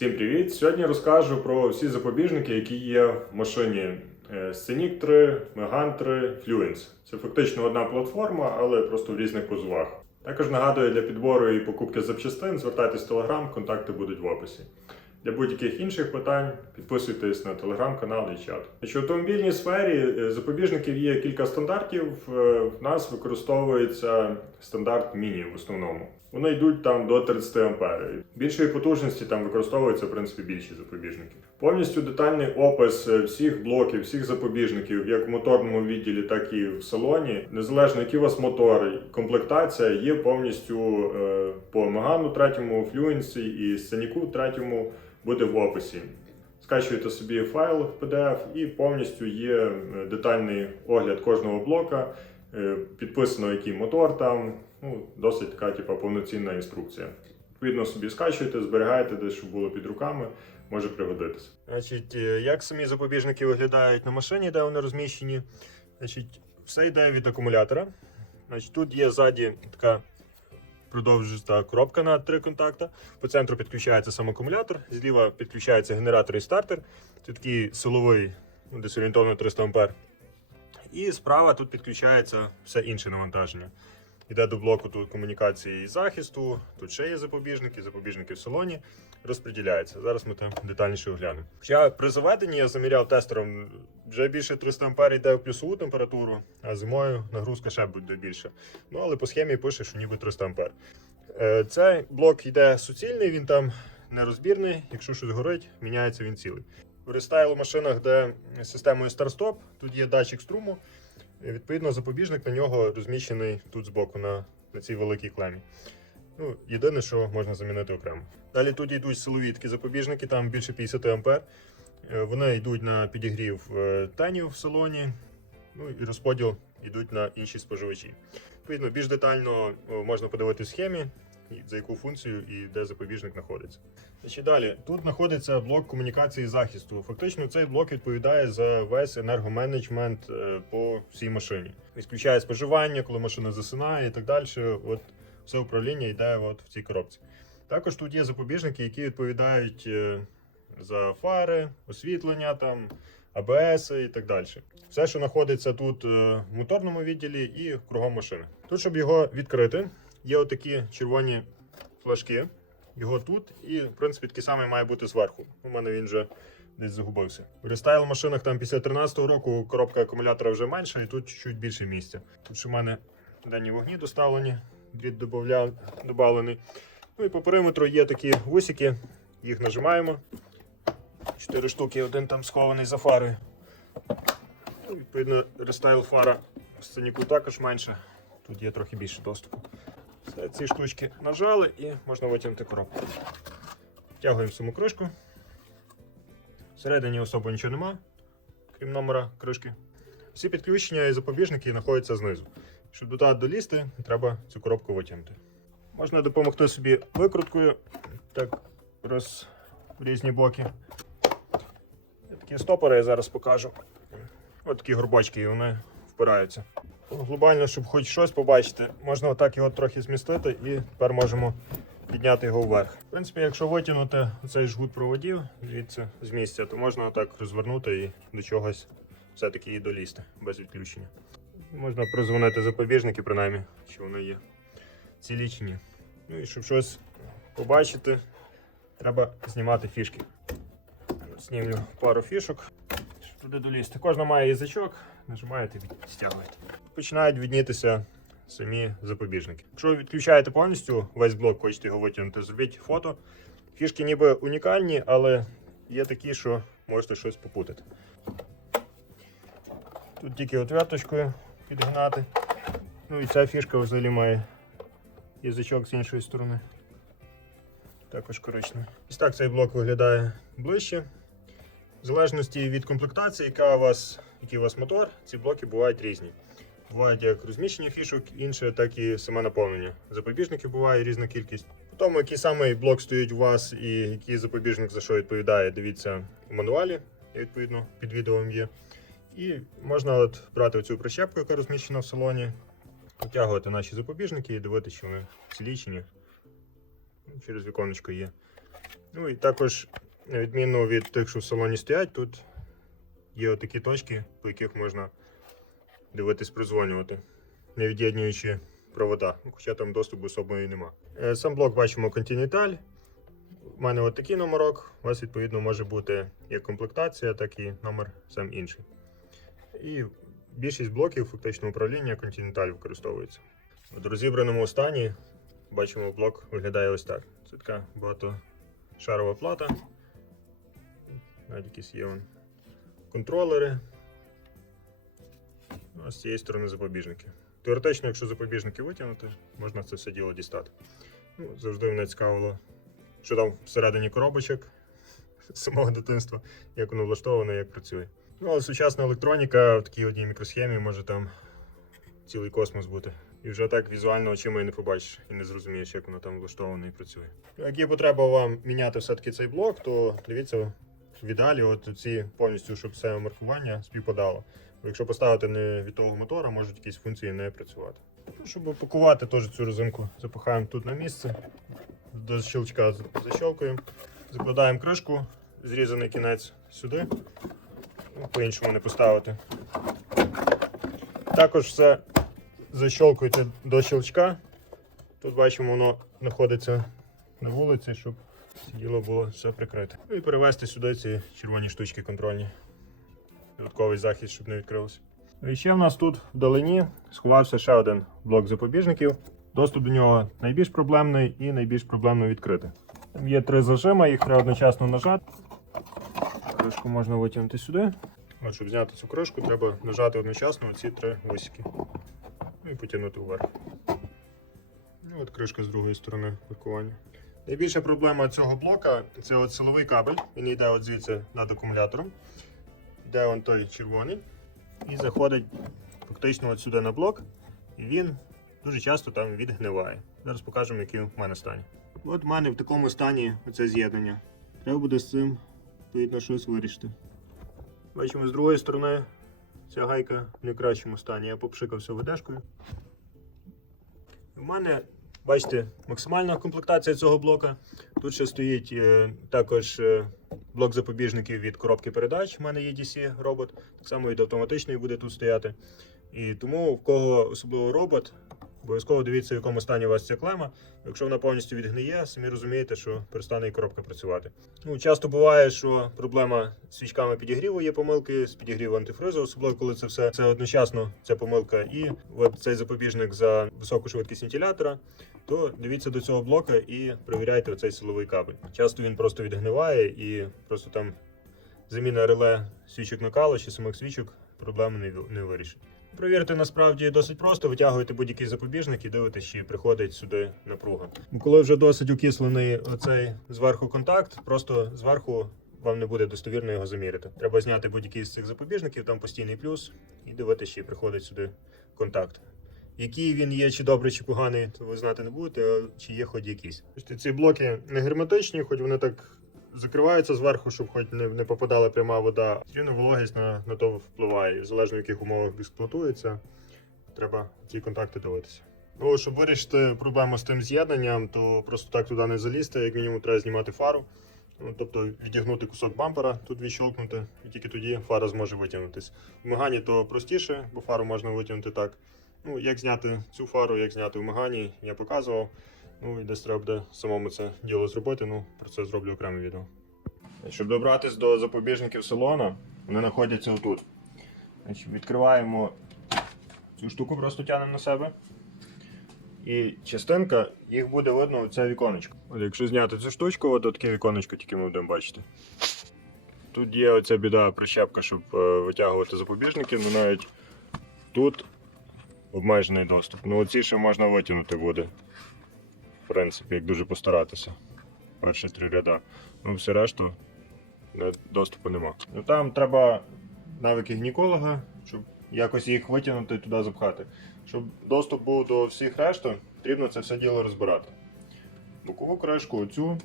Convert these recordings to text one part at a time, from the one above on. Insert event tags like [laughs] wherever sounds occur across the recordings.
Всім привіт! Сьогодні розкажу про всі запобіжники, які є в машині Scenic 3, Megane 3, Fluence. Це фактично одна платформа, але просто в різних позовах. Також нагадую для підбору і покупки запчастин звертайтесь в Telegram, контакти будуть в описі. Для будь-яких інших питань підписуйтесь на телеграм-канал і чат. Якщо в автомобільній сфері е, запобіжників є кілька стандартів. Е, В нас використовується стандарт міні в основному. Вони йдуть там до 30 А. Більшої потужності там використовуються в принципі більші запобіжники. Повністю детальний опис е, всіх блоків, всіх запобіжників, як в моторному відділі, так і в салоні. Незалежно який у вас мотор, комплектація є повністю по Megaну третьому, Fluence і Сценіку третьому буде в описі. Скачуєте собі файл в PDF і повністю є е, детальний огляд кожного блока. Е, Підписано, який мотор там. Ну, досить така, типу, повноцінна інструкція. Відповідно, собі скачуєте, зберігаєте десь, щоб було під руками, може пригодитися. Значить, е, як самі запобіжники виглядають на машині, де вони розміщені? Значить, все йде від акумулятора. Значить, тут є ззаді така продовжиста коробка на три контакта. По центру підключається сам акумулятор, зліва підключається генератор і стартер. Це такий силовий, ну, десь орієнтовно 300 А. І справа тут підключається все інше навантаження. Йде до блоку тут комунікації і захисту, тут ще є запобіжники, запобіжники в салоні. Розподіляється. Зараз ми там детальніше оглянемо. Хоча при заведенні я заміряв тестером, вже більше 300 А йде в плюсову температуру, а зимою нагрузка ще буде більше. Ну але по схемі пише, що ніби 300 А. Е, Цей блок йде суцільний, він там нерозбірний. Якщо щось горить, міняється він цілий. В рестайл машинах, де системою старт-стоп, тут є датчик струму. Відповідно, запобіжник на нього розміщений тут збоку на, на цій великій клемі. Ну, єдине, що можна замінити окремо. Далі тут йдуть силові такі запобіжники, там більше 50 А. Е, Вони йдуть на підігрів е, тенів в салоні, ну і розподіл йдуть на інші споживачі. Відповідно, більш детально можна подивитися схемі, за яку функцію і де запобіжник знаходиться. Значить, далі тут знаходиться блок комунікації і захисту. Фактично, цей блок відповідає за весь енергоменеджмент е, по всій машині. Відключає споживання, коли машина засинає і так далі. От все управління йде от в цій коробці. Також тут є запобіжники, які відповідають е, за фари, освітлення, там, АБС і так далі. Все, що знаходиться тут е, в моторному відділі і кругом машини. Тут, щоб його відкрити, є отакі червоні флажки. Його тут, і, в принципі, такий самий має бути зверху. У мене він вже десь загубився. В рестайл машинах там після 13-го року коробка акумулятора вже менша, і тут чуть більше місця. Тут ще в мене денні вогні доставлені, дріт добавля... добавлений. Ну і по периметру є такі вусики, їх нажимаємо. Чотири штуки, один там схований за фарою. Ну, відповідно, рестайл фара в сценіку також менше. Тут є трохи більше доступу. Все, ці штучки нажали і можна витягнути коробку. Втягуємо саму кришку. Всередині особо нічого нема, крім номера кришки. Всі підключення і запобіжники знаходяться знизу. Щоб туди долізти, треба цю коробку витягнути. Можна допомогти собі викруткою, так роз в різні боки. Такі стопори я зараз покажу. Ось такі горбочки, і вони впираються. Глобально, щоб хоч щось побачити, можна отак його трохи змістити і тепер можемо підняти його вверх. В принципі, якщо витягнути цей жгут проводів звідси з місця, то можна отак розвернути і до чогось все-таки і долізти без відключення. Можна прозвонити запобіжники, принаймні, що вони є цілі чи. Ну і щоб щось побачити, треба знімати фішки. Знімлю пару фішок, щоб туди долізти. Кожна має язичок, нажимаєте і стягуєте. Починають віднітися самі запобіжники. Якщо відключаєте повністю весь блок, хочете його витягнути, зробіть фото. Фішки ніби унікальні, але є такі, що можете щось попутати. Тут тільки отверточкою підгнати. Ну і ця фішка взагалі має язичок з іншої сторони. Також коричневий. Ось так цей блок виглядає ближче. В залежності від комплектації, яка у вас, який у вас мотор, ці блоки бувають різні. Бувають як розміщення фішок, інше, так і саме наповнення. Запобіжників буває різна кількість. Тому, який самий блок стоїть у вас і який запобіжник за що відповідає, дивіться в мануалі, відповідно, під відео є. І можна от брати цю прищепку, яка розміщена в салоні, витягувати наші запобіжники і дивитися, чи вони цілі чи Через віконечко є Ну і також, на відміну від тих, що в салоні стоять, тут є отакі точки, по яких можна дивитись прозвонювати, не від'єднуючи провода, ну, хоча там доступу особливо і нема. Е, Сам блок бачимо Continental. У мене от такий номерок. У вас, відповідно, може бути як комплектація, так і номер сам інший. І більшість блоків фактично управління Continental використовується. В розібраному стані бачимо, блок виглядає ось так. Це така багатошарова плата. Навіть якісь є вон контролери. Ну, А з цієї сторони запобіжники. Теоретично, якщо запобіжники витягнути, можна це все діло дістати. Ну, завжди мене цікавило, що там всередині коробочок з [laughs] самого дитинства, як воно влаштоване, як працює. Ну, але сучасна електроніка в такій одній мікросхемі може там цілий космос бути. І вже так візуально очима і не побачиш, і не зрозумієш, як воно там влаштоване і працює. Як є потреба вам міняти все-таки цей блок, то дивіться в ідеалі, от ці повністю, щоб все маркування співпадало. Бо якщо поставити не від того мотора, можуть якісь функції не працювати. Ну, щоб упакувати теж цю резинку, запихаємо тут на місце, до щелчка защелкуємо, закладаємо кришку, зрізаний кінець сюди, ну, по-іншому не поставити. Також все защелкуєте до щелчка. Тут бачимо, воно знаходиться на вулиці, щоб діло було все прикрите. Ну і перевести сюди ці червоні штучки контрольні. Додатковий захист, щоб не відкрилося. Ну І ще в нас тут вдалині сховався ще один блок запобіжників. Доступ до нього найбільш проблемний і найбільш проблемно відкрити. Там є три зажима, їх треба одночасно нажати. Кришку можна витягнути сюди. От, щоб зняти цю кришку, треба нажати одночасно ці три гусики. Ну і потягнути вверх. Ну, от кришка з другої сторони паркування. Найбільша проблема цього блока це от силовий кабель. Він йде от звідси над акумулятором. Йде он той червоний і заходить фактично от сюди на блок. І він дуже часто там відгниває. Зараз покажемо, який в мене стані. От в мене в такому стані оце з'єднання. Треба буде з цим відповідно щось вирішити. Бачимо, з другої сторони ця гайка в найкращому стані. Я попшикався ведешкою. У мене, бачите, максимальна комплектація цього блока. Тут ще стоїть е, також е, блок запобіжників від коробки передач. У мене є DC робот, так само від автоматичної буде тут стояти. І тому в кого особливо робот, обов'язково дивіться, в якому стані у вас ця клема. Якщо вона повністю відгниє, самі розумієте, що перестане і коробка працювати. Ну, часто буває, що проблема з свічками підігріву є помилки з підігріву антифризу, особливо коли це все це одночасно ця помилка, і от цей запобіжник за високу швидкість вентилятора. То дивіться до цього блока і перевіряйте оцей силовий кабель. Часто він просто відгниває і просто там заміна реле свічок накалу чи самих свічок проблеми не вирішить. Провірити насправді досить просто, витягуєте будь-який запобіжник і дивитесь, чи приходить сюди напруга. Коли вже досить окислений оцей зверху контакт, просто зверху вам не буде достовірно його заміряти. Треба зняти будь-який з цих запобіжників, там постійний плюс, і дивитися, чи приходить сюди контакт. Який він є, чи добрий, чи поганий, то ви знати не будете, а чи є хоч. Бачите, Ці блоки не герметичні, хоч вони так закриваються зверху, щоб хоч не, не попадала пряма вода. Рівно вологість на, на то впливає. Залежно в яких умовах експлуатується, треба ці контакти дивитися. Ну, щоб вирішити проблему з тим з'єднанням, то просто так туди не залізти, як мінімум треба знімати фару. Ну, тобто відігнути кусок бампера, тут відщолкнути, і тільки тоді фара зможе витягнутися. В то простіше, бо фару можна витягнути так. Ну, як зняти цю фару, як зняти в Мегані, я показував. Ну і десь треба буде самому це діло зробити. Ну, про це зроблю окреме відео. Щоб добратися до запобіжників салона, вони знаходяться отут. Значить, відкриваємо цю штуку, просто тягнемо на себе. І частинка, їх буде видно це віконечко. От якщо зняти цю штучку, от таке віконечко тільки ми будемо бачити. Тут є оця біда прищепка, щоб е, витягувати запобіжники, але навіть тут обмежений доступ. Ну оці ще можна витягнути буде. Принципі, як дуже постаратися. Перші три ряда. Ну, все решту доступу нема. Ну там треба навики гінеколога, щоб якось їх витягнути і туди запхати. Щоб доступ був до всіх решту, потрібно це все діло розбирати. Бокову кришку оцю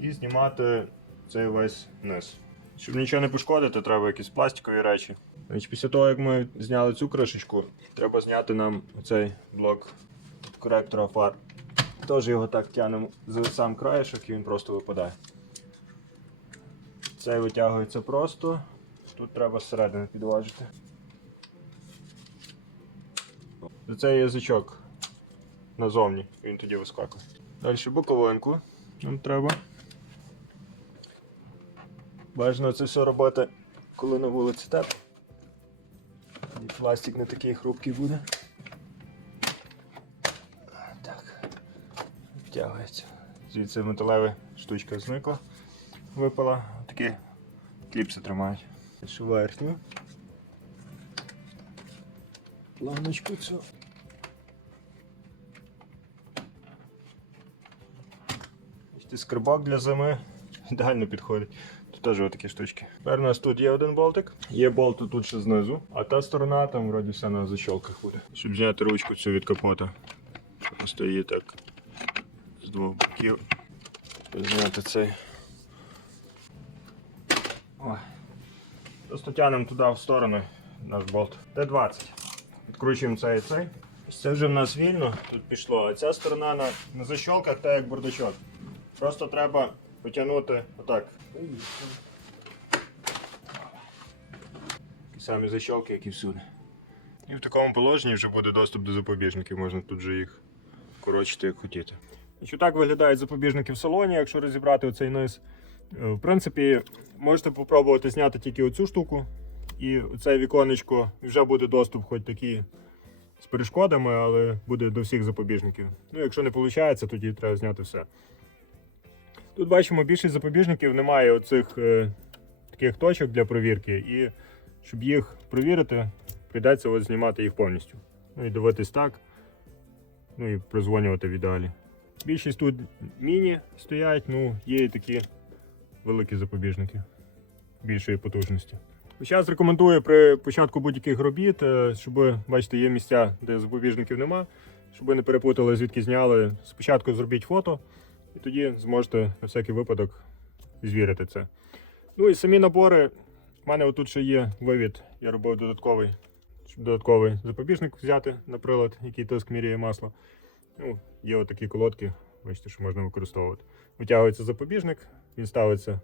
і знімати цей весь низ. Щоб нічого не пошкодити, треба якісь пластикові речі. Значить, після того, як ми зняли цю кришечку, треба зняти нам цей блок коректора фар. Теж його так тягнемо за сам краєшок і він просто випадає. Цей витягується просто. Тут треба зсередини підважити. До цей язичок назовні, він тоді вискакує. Далі боковинку нам треба. Бажано це все робити, коли на вулиці тепло. І пластик не такий хрупкий буде. Втягується. Звідси металева штучка зникла, випала. Такі кліпси тримають. Верхню. Планочку цю. Скрибак для зими ідеально підходить. Тут теж такі штучки. Тепер у нас тут є один болтик, є болт тут ще знизу, а та сторона там вроді все на защолках буде. Щоб зняти ручку цю від капота. Просто її так двох боків. Зняти цей. Ой. Просто тягнемо туди в сторону наш болт. Т-20. Відкручуємо цей і цей. Ось Це вже в нас вільно, тут пішло. А ця сторона на, на защолках так як бардачок. Просто треба потягнути отак. Такі самі защолки, як і всюди. І в такому положенні вже буде доступ до запобіжників, можна тут же їх коротшити, як хотіти. Що так виглядають запобіжники в салоні, якщо розібрати оцей низ. Е, В принципі, можете попробувати зняти тільки оцю штуку, і це віконечко вже буде доступ, хоч такий з перешкодами, але буде до всіх запобіжників. Ну, якщо не виходить, тоді треба зняти все. Тут бачимо, більшість запобіжників немає оцих е, таких точок для провірки, і щоб їх провірити, прийдеться от знімати їх повністю. Ну і дивитись так. Ну і прозвонювати в ідеалі. Більшість тут міні стоять, ну є і такі великі запобіжники більшої потужності. Зараз рекомендую при початку будь-яких робіт, е, щоб бачите, є місця, де запобіжників нема, щоб ви не перепутали, звідки зняли. Спочатку зробіть фото, і тоді зможете на всякий випадок звірити це. Ну і самі набори. У мене отут ще є вивід. Я робив додатковий, щоб додатковий запобіжник взяти на прилад, який тиск міряє масло. Ну, є отакі колодки, бачите, що можна використовувати. Витягується запобіжник, він ставиться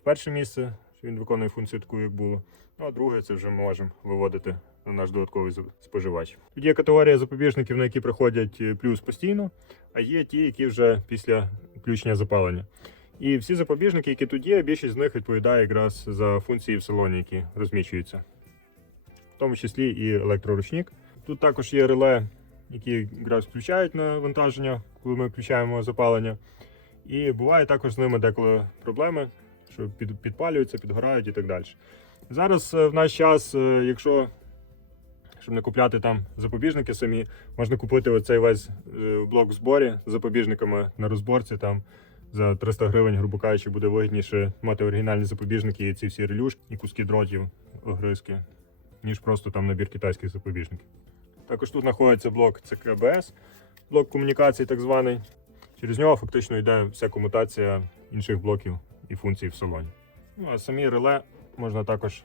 в перше місце, він виконує функцію таку, як було. Ну а друге, це вже ми можемо виводити на наш додатковий споживач. Тут є категорія запобіжників, на які приходять е, плюс постійно, а є ті, які вже після включення запалення. І всі запобіжники, які тут є, більшість з них відповідає якраз за функції в салоні, які розміщуються, в тому числі і електроручник. Тут також є реле, які якраз включають навантаження, коли ми включаємо запалення. І буває також з ними деколи проблеми, що підпалюються, підгорають і так далі. Зараз е, в наш час, е, якщо щоб не купляти там запобіжники самі, можна купити оцей весь е, блок в зборі з запобіжниками на розборці. Там за 300 гривень, грубо кажучи, буде вигідніше мати оригінальні запобіжники і ці всі релюшки і куски дротів, огризки, ніж просто там набір китайських запобіжників. Також тут знаходиться блок ЦКБС, блок комунікації так званий. Через нього фактично йде вся комутація інших блоків і функцій в салоні. Ну а самі реле можна також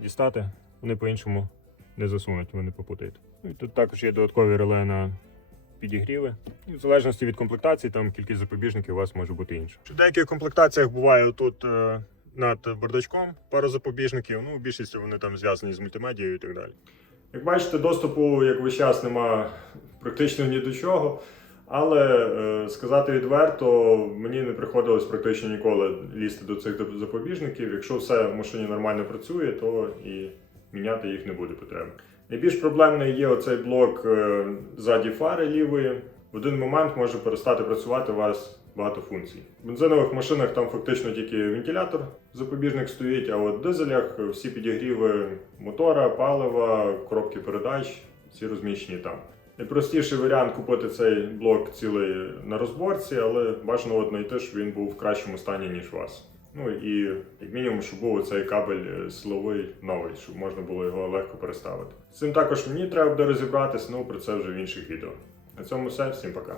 дістати, вони по-іншому не засунуть, ви не попутаєте. Ну, і тут також є додаткові реле на підігріви. І в залежності від комплектації, там кількість запобіжників у вас може бути інша. В деяких комплектаціях буває тут е, над бардачком пара запобіжників. Ну, більшістю вони там зв'язані з мультимедією і так далі. Як бачите, доступу, як весь час, нема практично ні до чого. Але е, сказати відверто, мені не приходилось практично ніколи лізти до цих запобіжників. Якщо все в машині нормально працює, то і міняти їх не буде потреби. Найбільш проблемний є оцей блок е, ззаді фари лівої. В один момент може перестати працювати у вас багато функцій. В бензинових машинах там фактично тільки вентилятор запобіжник стоїть, а от в дизелях всі підігріви мотора, палива, коробки передач, всі розміщені там. Найпростіший варіант купити цей блок цілий на розборці, але бажано от знайти, щоб він був в кращому стані, ніж у вас. Ну і як мінімум, щоб був цей кабель силовий новий, щоб можна було його легко переставити. З цим також мені треба буде розібратися, ну про це вже в інших відео. На цьому все, всім пока.